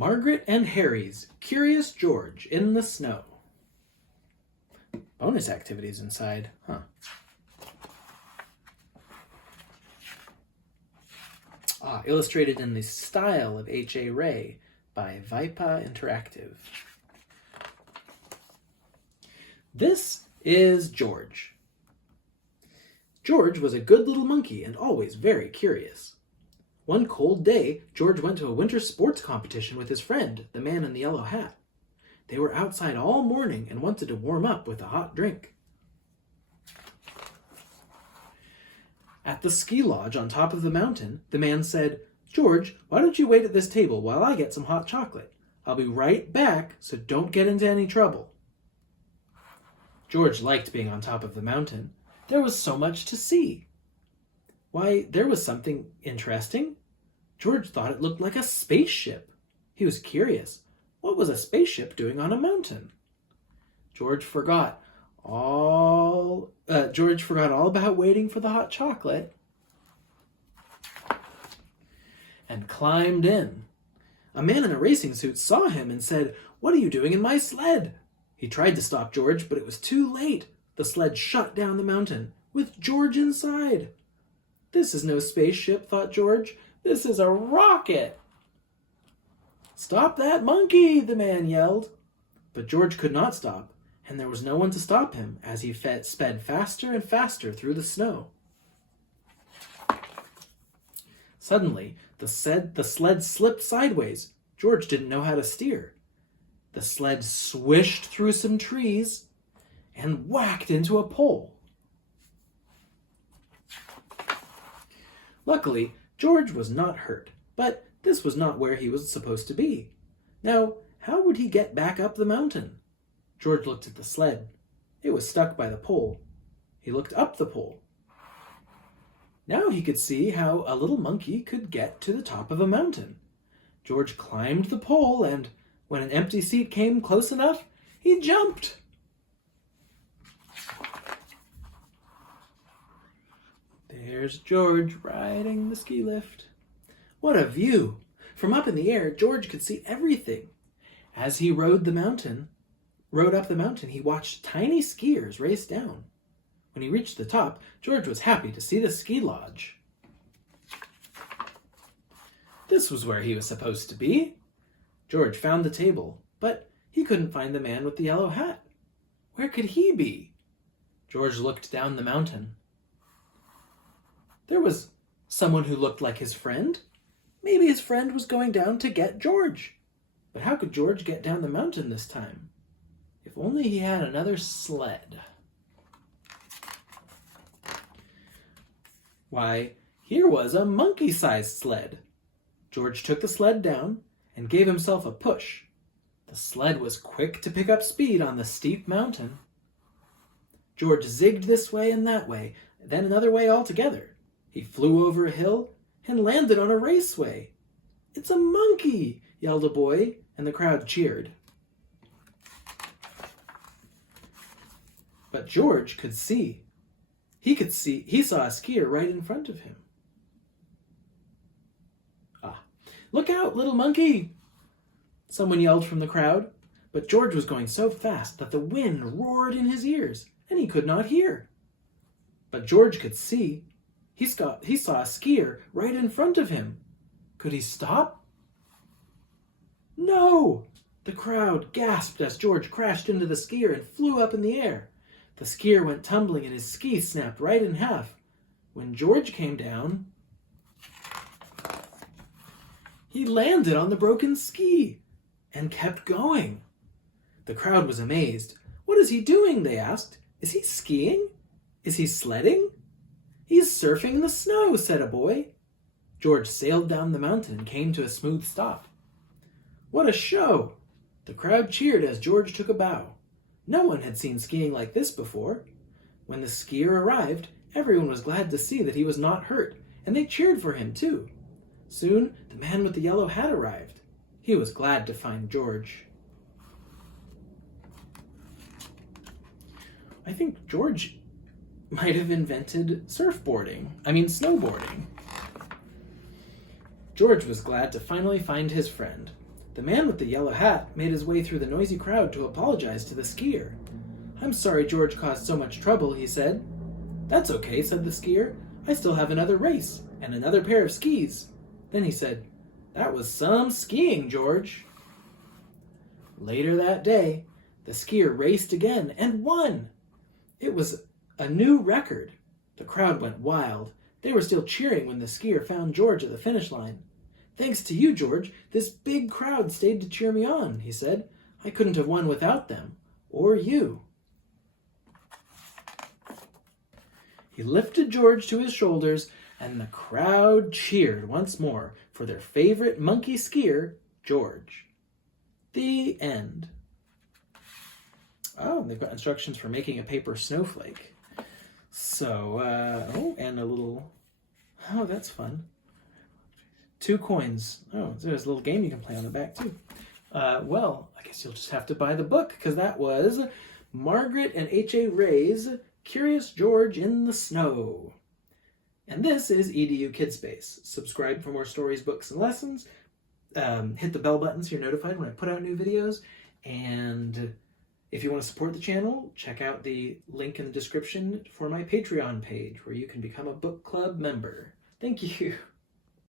Margaret and Harry's Curious George in the Snow. Bonus activities inside, huh? Illustrated in the style of H.A. Rey by Vipa Interactive. This is George. George was a good little monkey and always very curious. One cold day, George went to a winter sports competition with his friend, the man in the yellow hat. They were outside all morning and wanted to warm up with a hot drink. At the ski lodge on top of the mountain, the man said, "George, why don't you wait at this table while I get some hot chocolate? I'll be right back, so don't get into any trouble." George liked being on top of the mountain. There was so much to see. Why, there was something interesting. George thought it looked like a spaceship. He was curious. What was a spaceship doing on a mountain? George forgot all about waiting for the hot chocolate and climbed in. A man in a racing suit saw him and said, "What are you doing in my sled?" He tried to stop George, but it was too late. The sled shot down the mountain, with George inside. "This is no spaceship," thought George. "This is a rocket." "Stop that monkey!" the man yelled. But George could not stop, and there was no one to stop him as he sped faster and faster through the snow. Suddenly, the sled slipped sideways. George didn't know how to steer. The sled swished through some trees and whacked into a pole. Luckily, George was not hurt, but this was not where he was supposed to be. Now, how would he get back up the mountain? George looked at the sled. It was stuck by the pole. He looked up the pole. Now he could see how a little monkey could get to the top of a mountain. George climbed the pole, and when an empty seat came close enough, he jumped. There's George riding the ski lift. What a view! From up in the air, George could see everything. As he rode up the mountain, he watched tiny skiers race down. When he reached the top, George was happy to see the ski lodge. This was where he was supposed to be. George found the table, but he couldn't find the man with the yellow hat. Where could he be? George looked down the mountain. There was someone who looked like his friend. Maybe his friend was going down to get George. But how could George get down the mountain this time? If only he had another sled. Why, here was a monkey-sized sled. George took the sled down and gave himself a push. The sled was quick to pick up speed on the steep mountain. George zigged this way and that way, then another way altogether. He flew over a hill and landed on a raceway. "It's a monkey!" yelled a boy, and the crowd cheered. But George could see. He saw a skier right in front of him. "Look out, little monkey!" someone yelled from the crowd. But George was going so fast that the wind roared in his ears, and he could not hear. But George could see. He saw a skier right in front of him. Could he stop? No! The crowd gasped as George crashed into the skier and flew up in the air. The skier went tumbling and his ski snapped right in half. When George came down, he landed on the broken ski and kept going. The crowd was amazed. "What is he doing?" they asked. "Is he skiing? Is he sledding?" "He's surfing the snow," said a boy. George sailed down the mountain and came to a smooth stop. What a show! The crowd cheered as George took a bow. No one had seen skiing like this before. When the skier arrived, everyone was glad to see that he was not hurt, and they cheered for him too. Soon, the man with the yellow hat arrived. He was glad to find George. I think George might have invented snowboarding. George was glad to finally find his friend. The man with the yellow hat made his way through the noisy crowd to apologize to the skier. "I'm sorry George caused so much trouble," he said. "That's okay," said the skier. "I still have another race and another pair of skis." Then he said, "That was some skiing, George." Later that day, the skier raced again and won. It was a new record. The crowd went wild. They were still cheering when the skier found George at the finish line. "Thanks to you, George, this big crowd stayed to cheer me on," he said. "I couldn't have won without them, or you." He lifted George to his shoulders, and the crowd cheered once more for their favorite monkey skier, George. The end. Oh, they've got instructions for making a paper snowflake. So, and a little... Oh, that's fun. 2 coins. Oh, there's a little game you can play on the back, too. Well, I guess you'll just have to buy the book, because that was Margret and H. Rey's Curious George in the Snow. And this is EDU Kidspace. Subscribe for more stories, books, and lessons. Hit the bell button so you're notified when I put out new videos. And if you want to support the channel, check out the link in the description for my Patreon page, where you can become a book club member. Thank you.